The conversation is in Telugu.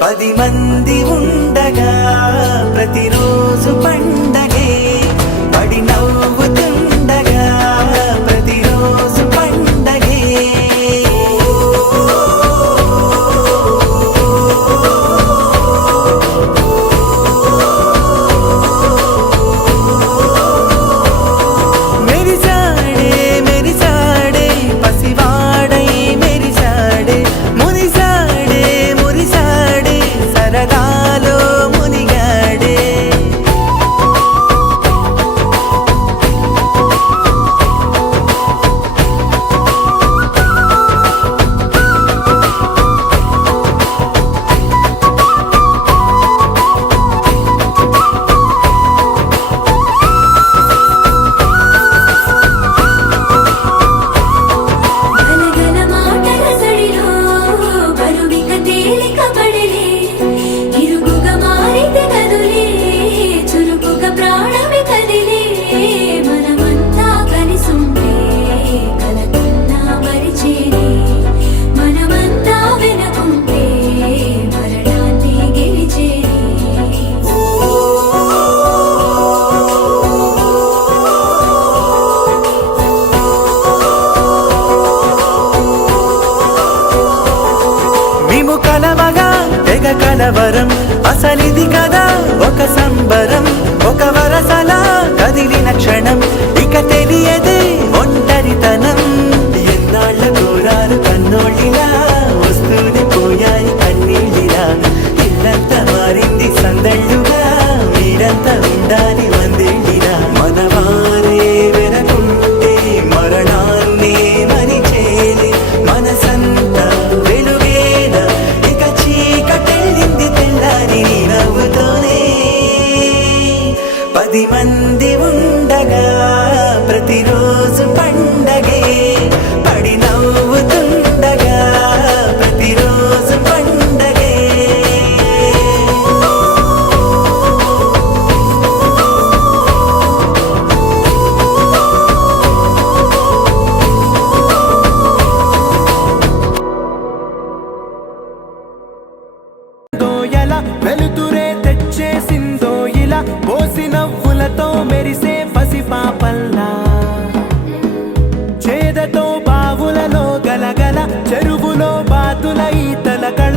10 మంది ఉండగా ప్రతిరోజు పండగే పడి నవ్వుతుండగా ప్రతిరోజు పండగే మెరిసాడే మెరిసాడే పసివాడై మెరిసాడే మురిసాడే మురిసాడే సరదాలో మునిగాడే గలగల మాటల సడిలో బరువిక తేలిక పడలే ఇరుకుగా మారితే కదులే చురుకుగా ప్రాణమి కదిలే మనమంతా కలిసుంటే కలకన్నా మరిచేనే మనమంతా వెనకుంటే మరణాన్ని గెలిచేనే మేము కలవగా తెగ కలవరం అసలిది కదా ఒక సంబరం ఒక వరసలా కదిలిన క్షణం ఇక తెలియదే ఒంటరితనం ఎన్నాళ్ళ కోరారు కన్నోళ్ళిలా వస్తూనే పోయాయి కన్నీళ్ళిలా ఇల్లంతా మారింది సందళ్ళుగా మీరంతా ఉండాలి వందేళ్ళిలా మనవారే వెనకుంటే మరణాన్నే మరిచేలే మనసంతా వెలుగేనా ఇక చీకటెళ్ళింది తెల్లారి నీ నవ్వుతోనే 10 మంది ఉండగా ప్రతిరోజు పండగే పడి నవ్వుతుండగా ప్రతిరోజు పండగే ఎలా వెలుతురే తెచ్చేసిందో ఇలా పోసి నవ్వులతో మెరిసే పసిపాపల్లా చేదతో బావులలో గలగల చెరువులో బాతుల ఈతల కళ